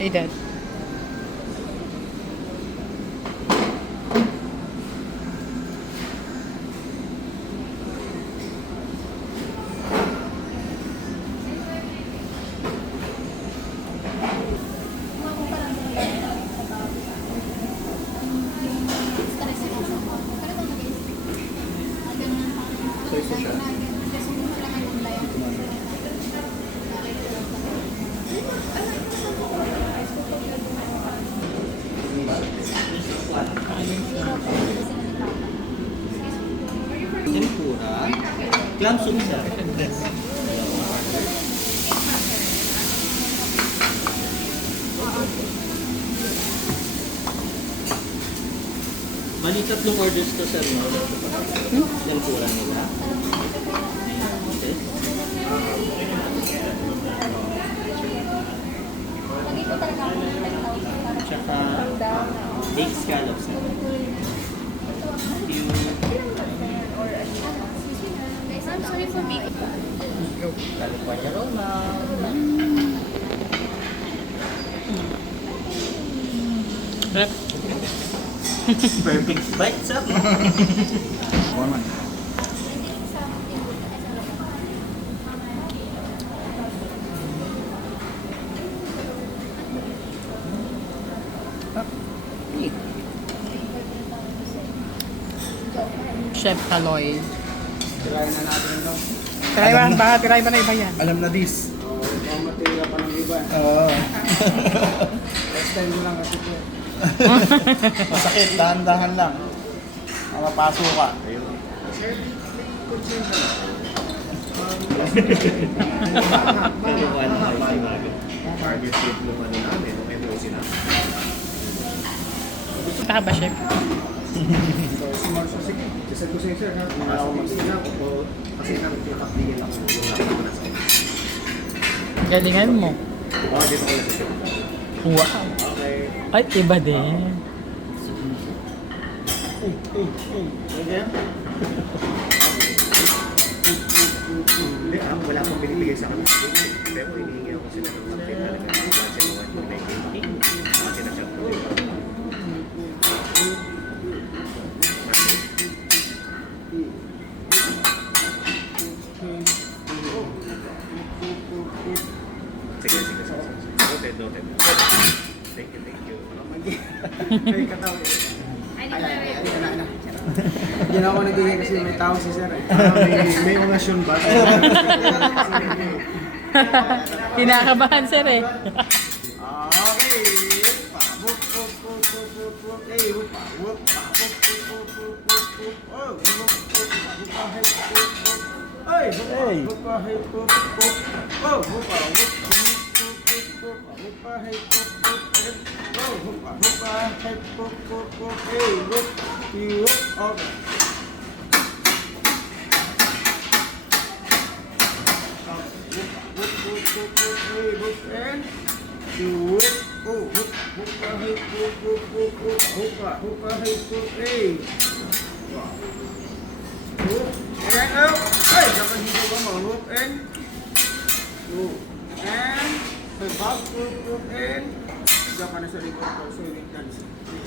Hey, Dad. Tempura. Clam soup, sir. Bali, tatlong orders to, sir, no? Tempura nila. Okay. Tsaka baked scallops. I'm sorry for making. California Roma. Rep. Perfect bite, sir. Warman. Chef Kaloy. Tirahin na natin ito. Try ba? Baka try ba na iba yan? Alam na this. Mamatira pa ng iba. Oo. Next time ko lang kasi po. Masakit, dahan-dahan lang. Mapapaso ka. Target group naman namin, okay mo sila. Punta ka ba, Chef? So, smart sa sige. Kasi ko sa'yo, sir, ha? Mga ako mag-sila ko. Kasi nakapigil ako. Yung nakapagod na sa akin. Galingan mo. Oo, dito ko lang sa sir. Wow. Okay. Ay, iba din. Okay. Hindi, wala akong binibigay sa kanila. Pero hinihingi ako sila ng something talaga. Kasi mga yung nag-gaming. Kasi na-chat ko yun. Sige. Noted. Thank you. Ay, katawa. Ay. Yan ako nagiging kasi may tao si sir eh. May orasyon ba? Kinakabahan, sir eh. Okay.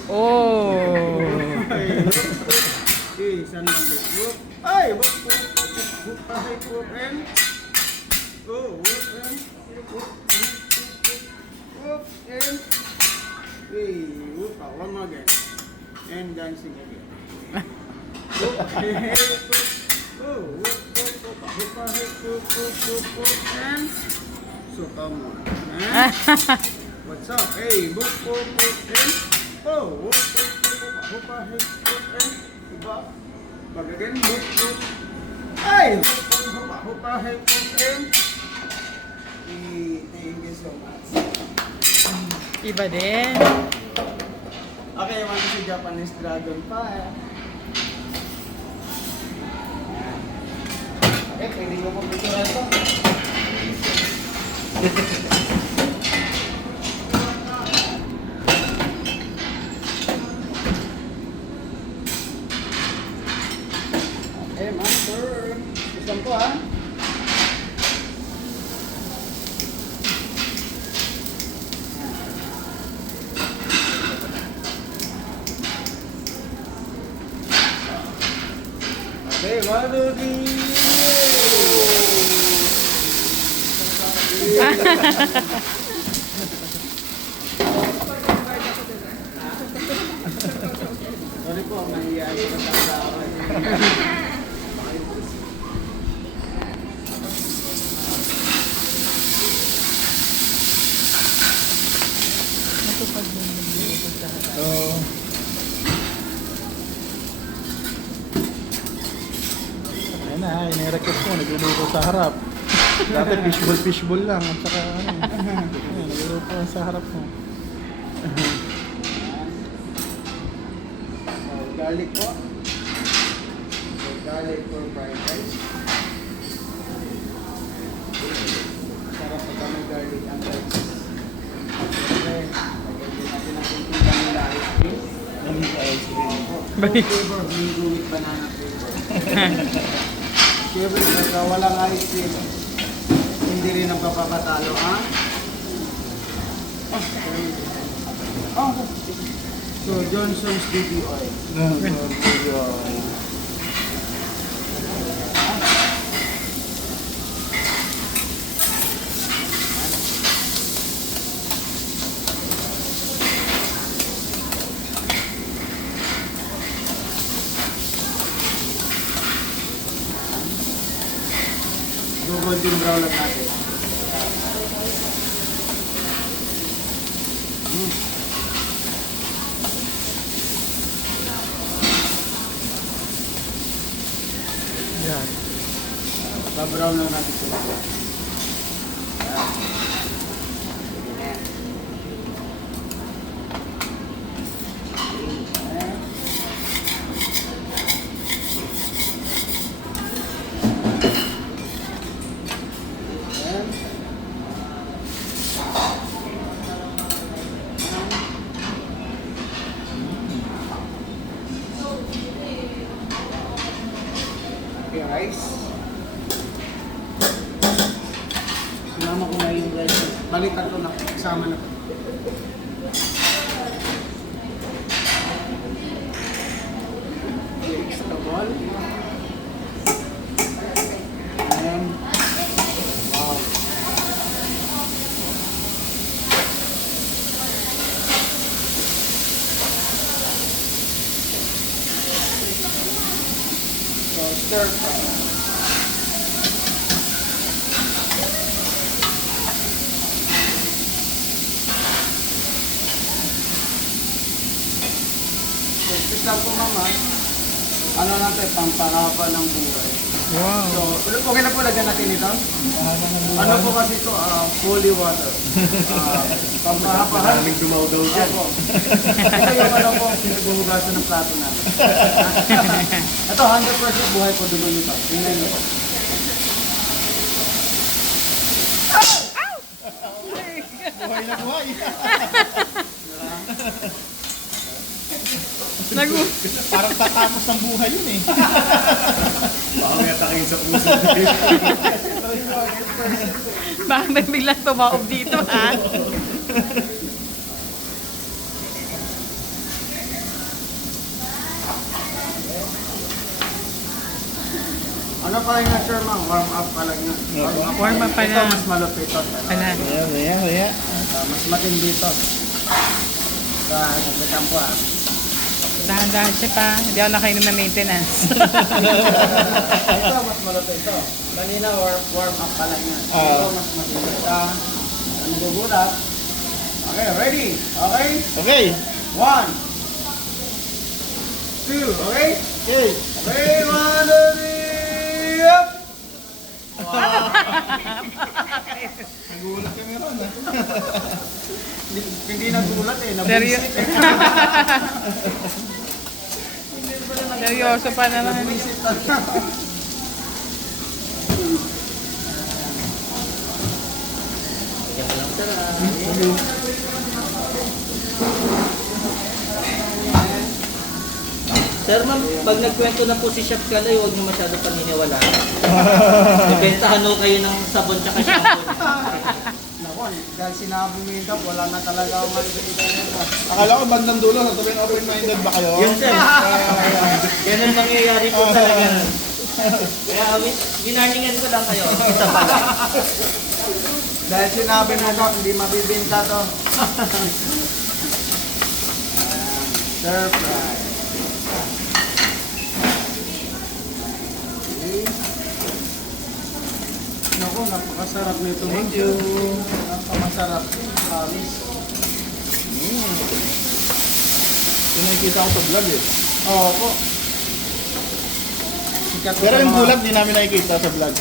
Oh. One more again. And dancing again. And so come on. What's up? Hey, book, and diba? Pag again, book. Hey, and thank you so much. Iba din. Okay, naman si Japanese Dragon pa eh. Okay, pwede ko pagpicturean to. Okay, master. Isang ko ha. Okay, 1, 2, 3. Sorry po, mahihayin ko sa tao. So, ayun na, ini-request mo, nagluluto sa harap. Dati fishball lang, at saka ayun, nagluluto sa harap mo. Garlic po. Garlic for fried rice. Sarap pagka may garlic ang rice. Okay. Lagyan din natin ang kunting vanilla ice cream. Fruit flavor, mango with banana flavor. Siyempre, pagka walang ice cream, hindi rin ang papapatalo, ha? Oh, so, Johnson's BB oil. Golden brown lang natin. Yan. Babrown lang natin sila. Okay, rice. Sinama ko na yung rice. Balikan ko na. Kasama na. Vegetable. And wow. So stir fry. So, lang po mama, ano natin, pampahaba ng buhay. Wow. So, okay na po lagyan natin ito. Ano po kasi ito, holy water. Pampahaba. Maraming dumaw daw dyan. Opo. Ito yung ano po, pinaghuhugasan ng plato natin. Ito, 100% buhay po dulo nito. Tingnan nyo po. Buhay na buhay. Parang tatapos ng buhay yun eh. Baka may atakin sa puso. Baka may biglang tumaob dito, ha? Ano pa rin nga sir ma'am, warm up pa lang yun. Warm up pa Ito lang. mas malupit ito. Ala. Yeah. Mas matindi ito. Nagbitan po Dahan-dahan siya pa. Hindi ako nakainom na maintenance. Ito mas malupit ito. Kanina warm up pa lang yan. Ito mas matindi ito. Nagugulat. Okay, ready? Okay? Okay. 1 2, okay? Okay. Okay, 1, 2, 3, up! Nagulat kami ron ah. Hindi nagulat eh, Seryo? nabuisit eh. Seryoso pa naman. Nabuisit. Masarap. Sir, ma'am, pag nagkwento na po si Chef Kalay, huwag niyo masyado paniniwala. Ibentahan ho kayo ng sabon tsaka shampoo. Naku, dahil sinabi mo yun, Doc, wala na talaga akong makikita nito. Akala ko bandang dulo, sasabihin open-minded ba kayo? Yun, sir. Ganun mangyayari po talaga. Kaya winarningan ko lang kayo. Isa pa lang. Dahil sinabi mo, Doc, hindi mabibenta to. Stir fry. Naku, napakasarap nito. Thank you. Napakasarap. Amis. Yung nakikita ko sa vlog eh. Oo po. Sikat Pero sa yung mga- gulat, di namin nakikita sa vlog.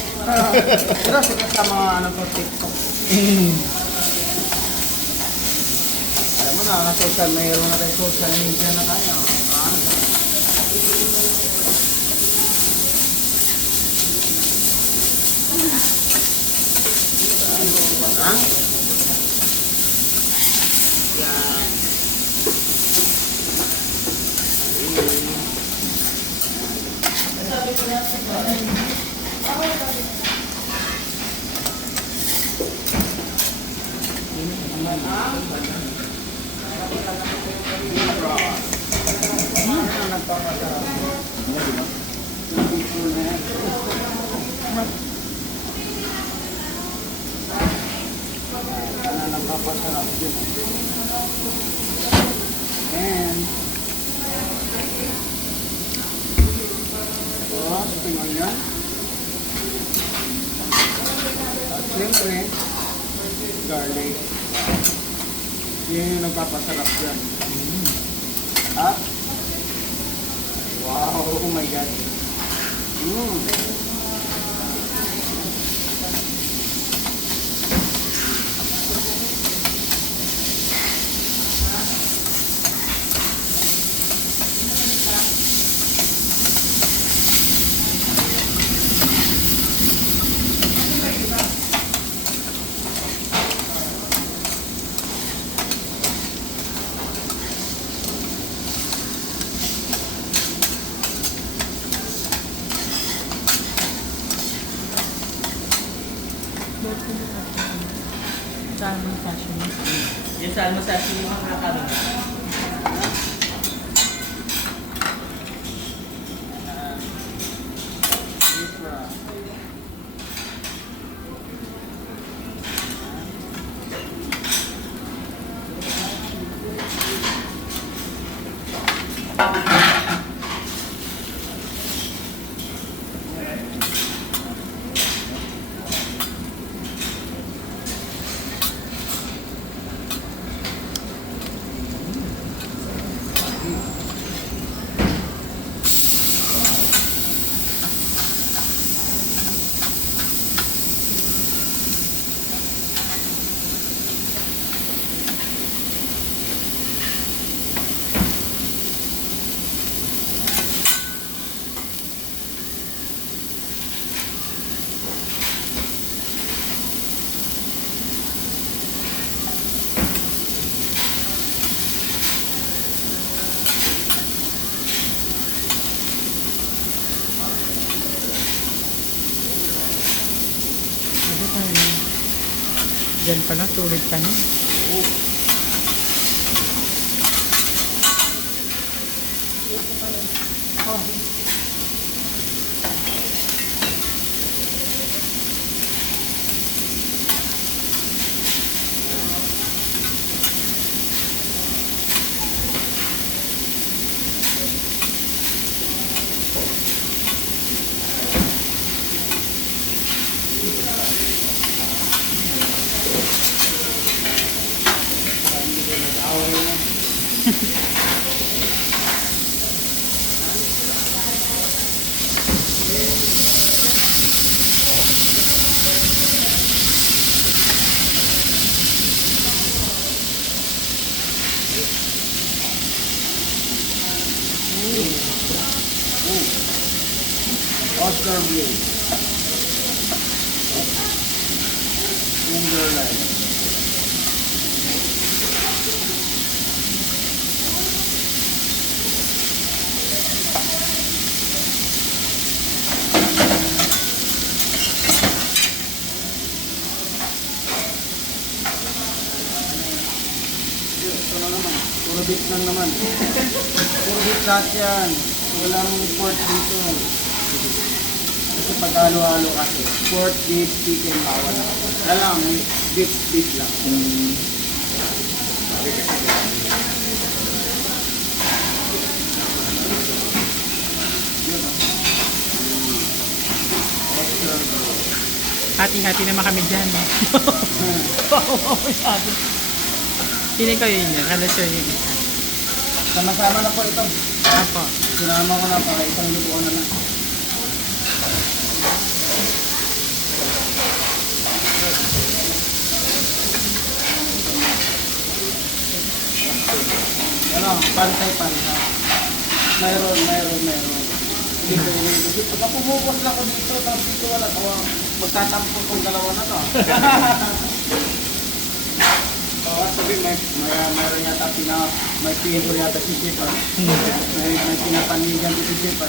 Pero sikat sa mga ano po, TikTok. Alam mo na, social, mayroon na tayo social media na tayo. Ah? Yan. Napapasarap din. And spring onion. At siyempre, garlic. Yun yung nagpapasarap dyan. Ah? Wow, oh my God. Salmon sashimi. Yung sa almasasyon yung mga kami. Diyan pala, sulit ka na. Oscar Blue. Wonderland. Puro beef lang naman. Puro beef lahat yan. Walang pork dito. Kasi pag halo-halo kasi, pork, beef, chicken, bawal na. Alam, beef lang. Hati-hati naman kami dyan. Bawa masyado. Feeling ko yun yun. Ano sir yun isa? Sama-sama na po ito. Apo. Sinama ko na para isang lubuan na lang. Ano, pantay-pantay. Mayroon. Dito. Pag pumupas lang ko dito, tapos dito wala. Magtatampo kong dalawa na to. Sabi, mayroon yata may pinto yata si Jepa. May pinapanigyan si Jepa.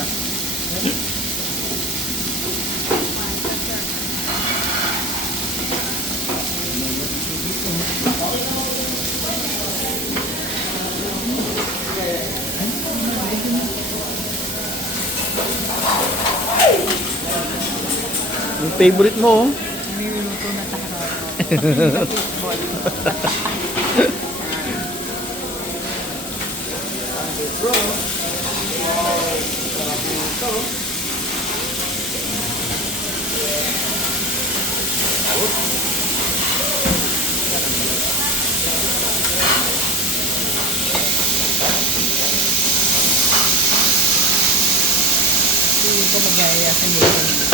Yung favorite mo, oh. Niluluto na sa harap. Hindi ko magaya sa nito.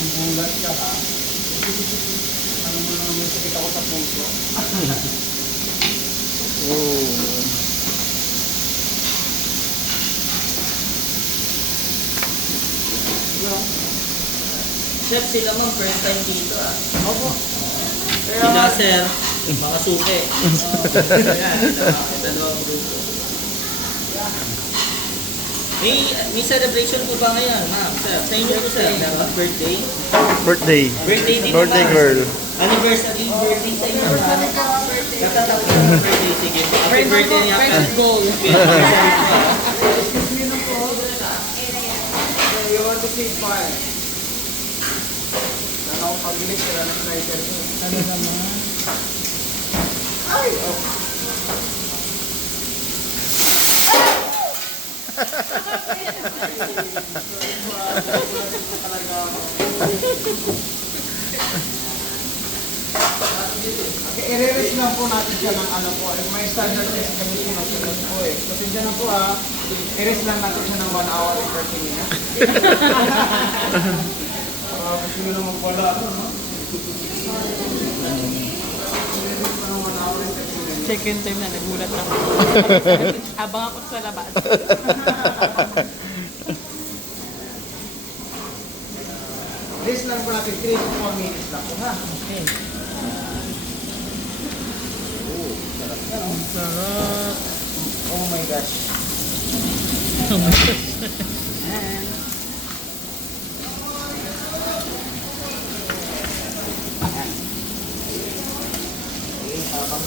Ang bulat ka ha. Ano mo naman may sakit ako sa puso. Oh. Chef, sila ma'am, first time dito ah. Opo. Sila sir, mga suke. Ayan, dalawang grupo. May celebration po ba ngayon, ma'am? Sir, sa inyo po sir, birthday? Birthday. Birthday din Birthday naman. girl. Anniversary, birthday sa inyo. Katatapos ng birthday, sige. Happy birthday niya. Friend goal. Anniversary po ah. Excuse me lang po. We want to see fire. Sana ako pabilis, kaya na slider ko. Ano naman? Ay! Oh. Okay, i-release lang po natin siya ng ano po. May standard test kami sinusunod po eh. Kasi dyan na po i-release lang natin siya ng 1 hour and 30 minutes. Gusto nyo naman pala ano, no? I-release pa ng 1 hour and 30 minutes. Second time na nagulat ako. Habang ako sa labas. Release lang po natin 3 to 4 minutes lang po ha. Okay. Ano? Sarap. Oh my gosh. And habang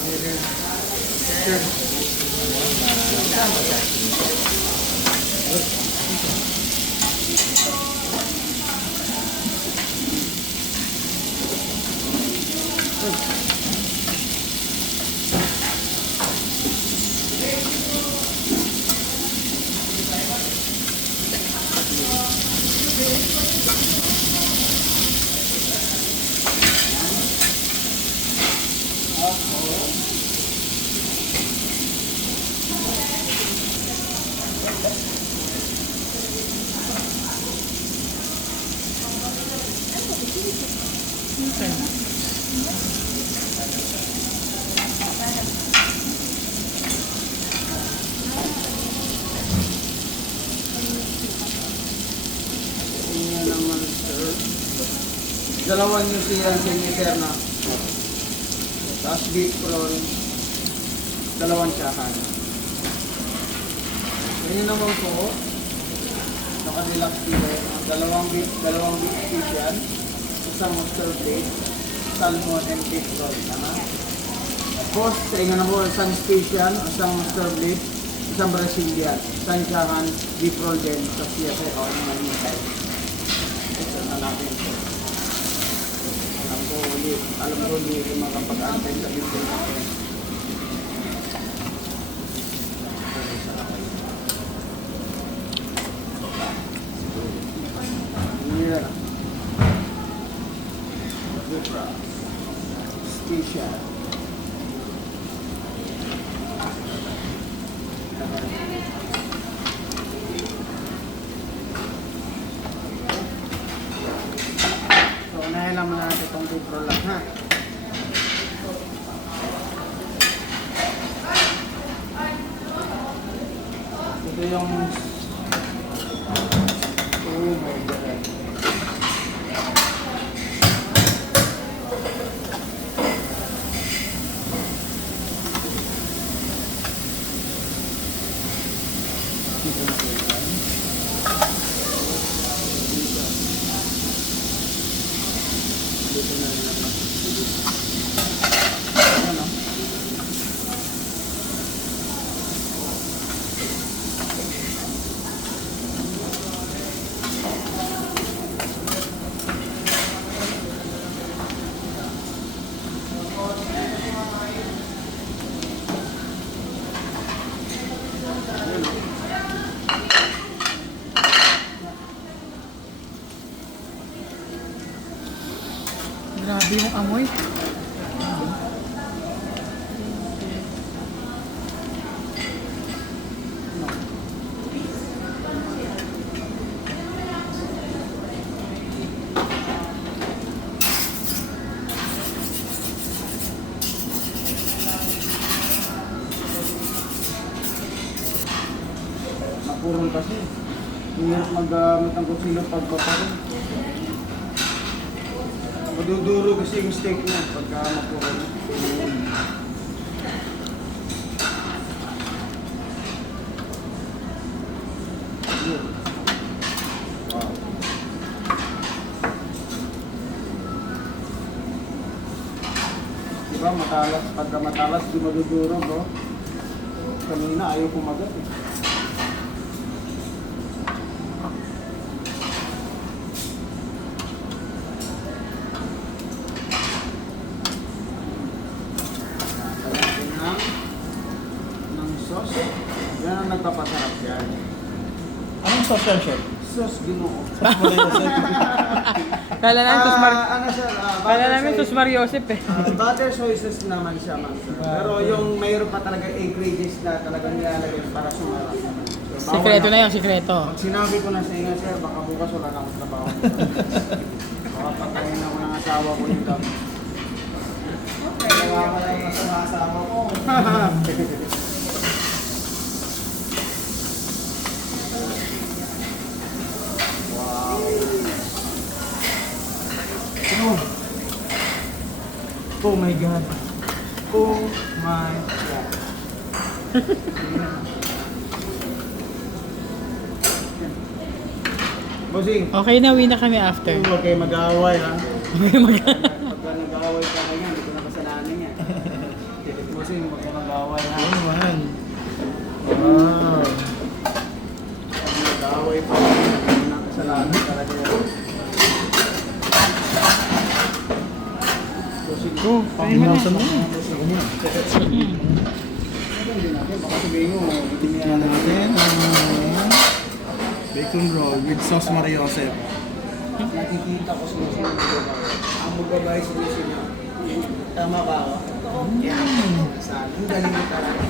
Dalawang New Zealand signature na. Tapos beef prawn. Dalawang tsakan. Ganyan naman po. Naka-deluxe kilo. Dalawang beef special. Isang monster plate. Salmon and beef prawn. Tama? Tapos, sa inyo na po, isang special, isang monster plate, isang Brazilian, isang tsakan, beef roll din. Sa CSI, ako naman yung tayo. Ito na natin ito. Alam ko ulit yung mga pag-aantay sa video natin. Yeah. Zebra. Special. So, unahin lang muna natin itong beef roll lang, ha? Ito yung... Oh my God. Grabe yung amoy. Napurong kasi. Hirap maggamit ang kusino pagpaparin. Maduduro kasi yung steak niya pagka mapurong. Yun. Wow. Diba matalas, pagka matalas di maduduro, bro. Kanina ayaw kumagat eh. Ng sauce. Yan ang nagpapasarap yan. Anong sauce yan, chef? Sauce ginoo. Kala namin sus Mar... Ano sir? Kala namin sus Mariosep eh. Butter soy sauce naman siya, ma'am sir. Pero yung mayroon pa talaga ingredients na talagang nilalagay para sumarap naman. So, bawal Sikreto na yung sikreto. Pag sinabi ko na sa inyo, sir, baka bukas wala na akong trabaho. Baka patayin ako ng asawa ko yung dami. Kaya wala yung masama asawa ko. Wow. Oh my God. Oh my God. Bossing, Okay na, uwi na kami after. huwag kayo mag-aaway ha. Pagka nag-aaway ka na yan, hindi ko na kasalanan yan. Bossing, huwag kayo mag-aaway ha. Ano man? Wow. Pag nag-aaway pa yan, hindi ko na kasalanan talaga yan. Bossing, Panginasan mo. hindi natin, baka sabihin mo, hindi Tingnan natin. Bacon roll with sauce Mariosep. nakikita ko sa mga ang magbabayad sa gusto niya. Tama ba ako? Saan? Ang galing mo talaga.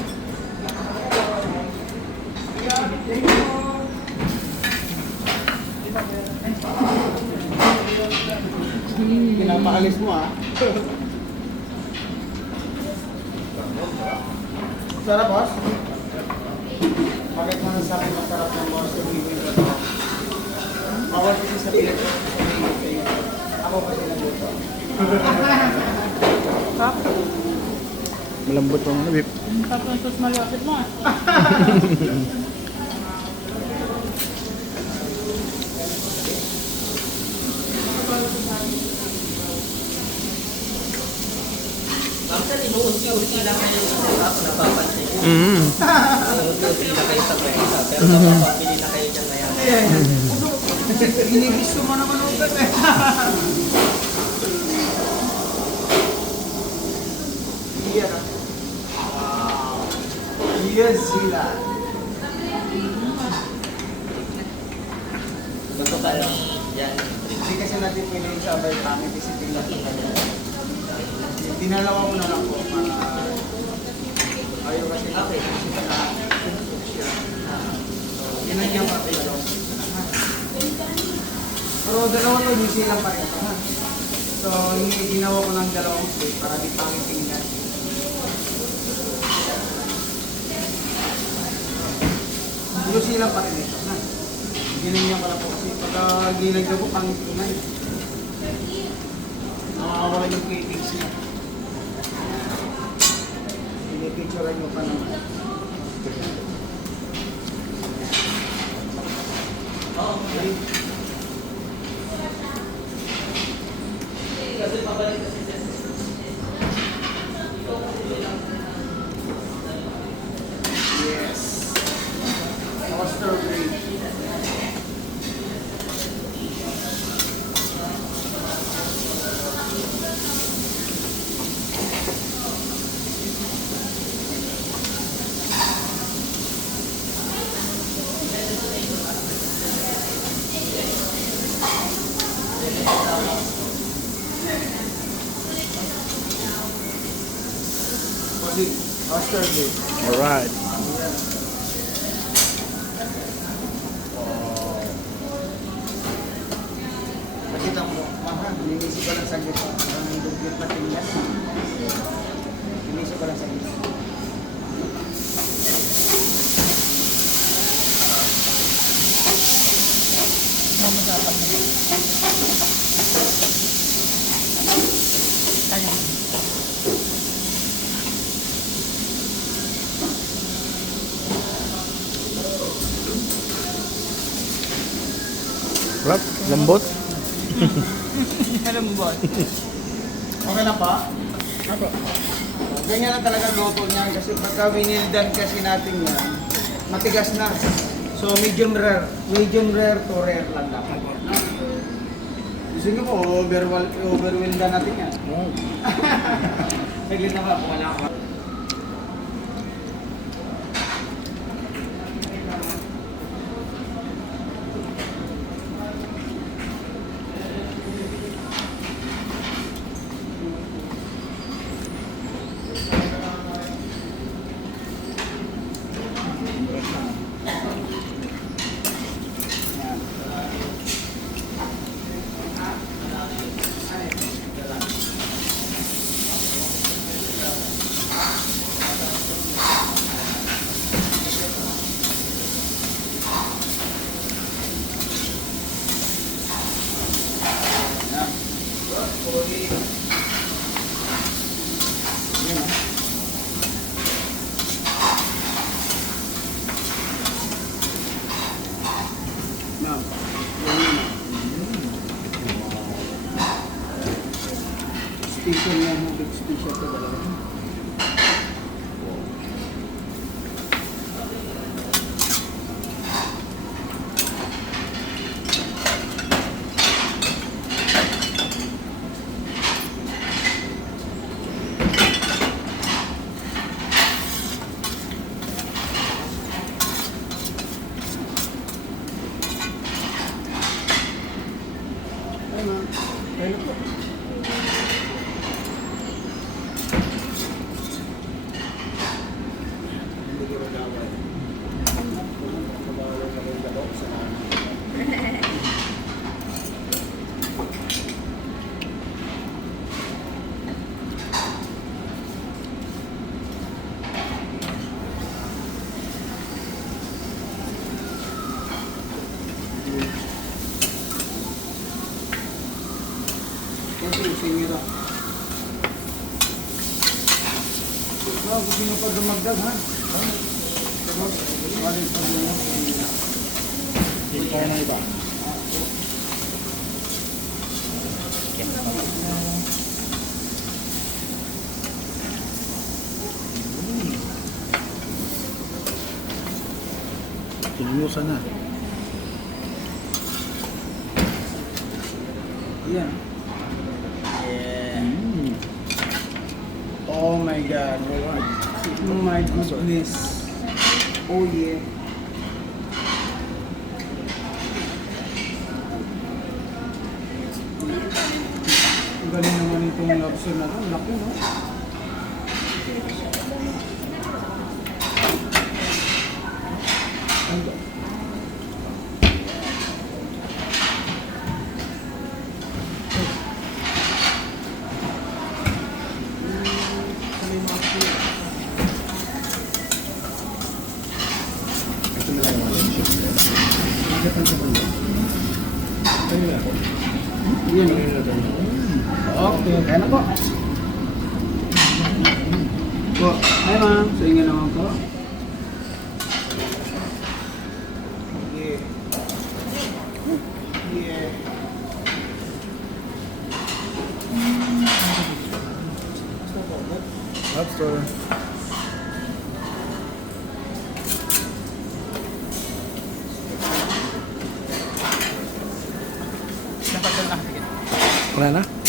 Pinapaalis mo ah. Sarap boss? Bakit mo nasabi masarap ng boss yung bibig ko? Bawal kasi sa pilit. Ako ko kasi nagluto. Tap. Malambot yung ano, whip. Tap ng sus malapit mo ah. Bakit inuunti-unti lang kayo sa sarap, napapansin ko. Mm. Inuunti-unti lang kayo sa kwenta, pero napapabili na kayo dyan ngayon. Inigisto mo naman ugat eh. Iya na. Iya sila. Gusto ka lang dyan. Hindi kasi natin pwede yung sabay kami kasi tingnan ko kanya. Dinalawa ko na lang po para ayaw kasi Okay. yan ang yung dalawa. Pero dalawa to, hindi silang pareho. Ha? So, ginawa ko ng dalawang plate para di pangit tingnan. Hindi silang pareho ito. Ha? Ginanyan ko lang po kasi pagka ginagyan ko pangit tingnan. Nakakawala yung cravings niya. Pinipicturean mo pa naman. Okay. Kasi pabalik kasi Yes. Strawberry. Strawberry. Alright. Nakita mo, mahal, ninisip ko lang saglit. Ang dugyot na tingnan. Ninisip ko lang saglit. Mamasapan mo. Kaya. Rap, lambot. Alam mo ba? Okay na pa? Ako. Ganyan lang talaga luto niya kasi pagka winildan kasi natin yan, matigas na. So medium rare to rare lang dapat. Gusto nyo po, overwhelmed natin yan. Saglit na ba, kung wala ka. Ma'am, special yan, special to talaga. Ay, ma'am. Ayun po. Sige lang. Gusto nyo pa dumagdag, ha? Balik pa din mo. Ikaw na iba. Kinumusan na. Yan. Yeah. Oh my God. Oh my goodness. Oh yeah. Ang galing naman itong lobster na to. Laki, no? Yun. Okay, kaya na po. Po, hi ma'am. Sa inyo naman po. Yeah. Yeah. Lobster. Dapat lang. Wala na?